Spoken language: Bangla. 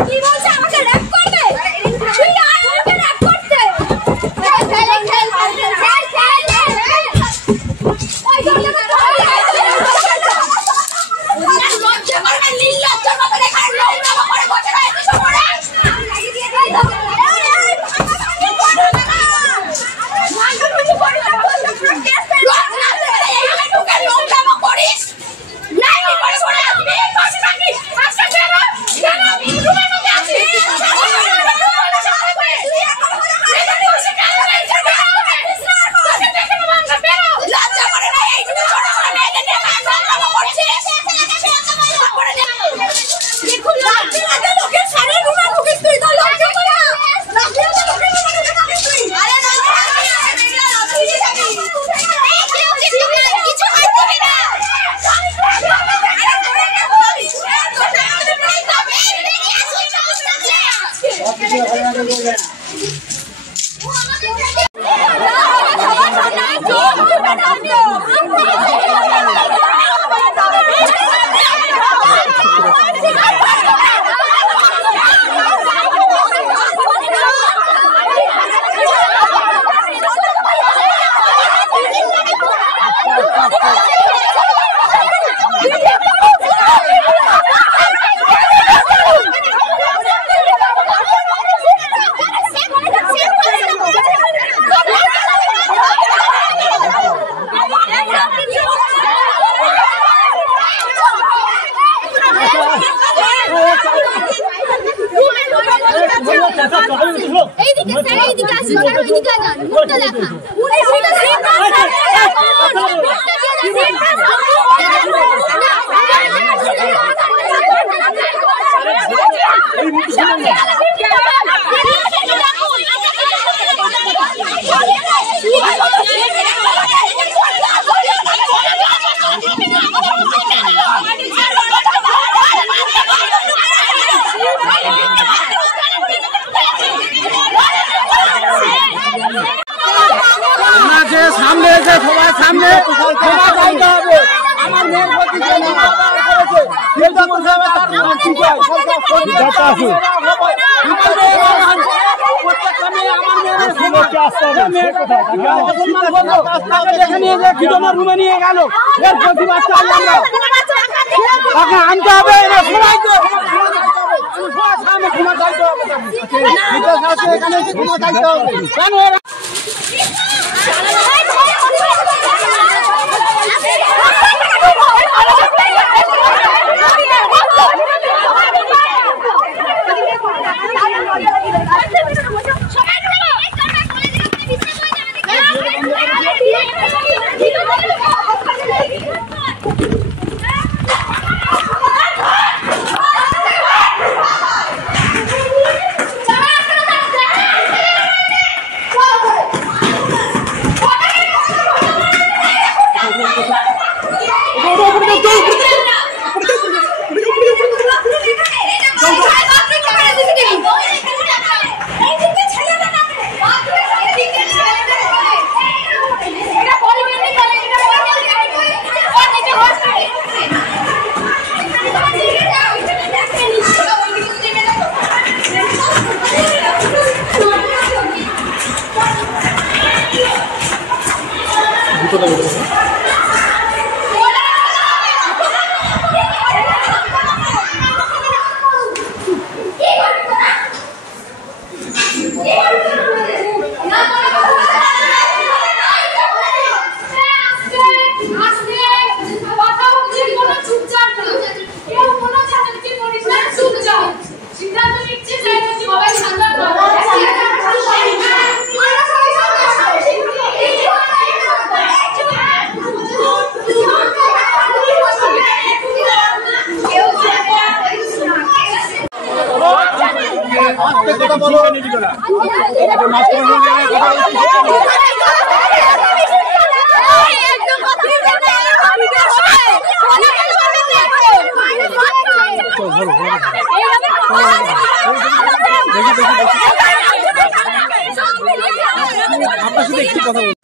কি বলছ আমাকে র‍্যাপ করবে তুই আর আমাকে র‍্যাপ করতে ওই দরজা লজ্জা করবে নির্লজ্জা হবে এখানে নোংরা করে বসে রয়েছে সবাই সামনে এসে সবাই সামনে যাইতে হবে আমার মেয়ের প্রতি রুমে নিয়ে গেল এর প্রতিবাদ চাই আমরা তাকে আনতে হবে সামনে ক্ষমা চাইতে হবে এখানে ক্ষমা চাইতে হবে কেন আপনার সাথে একটু কথা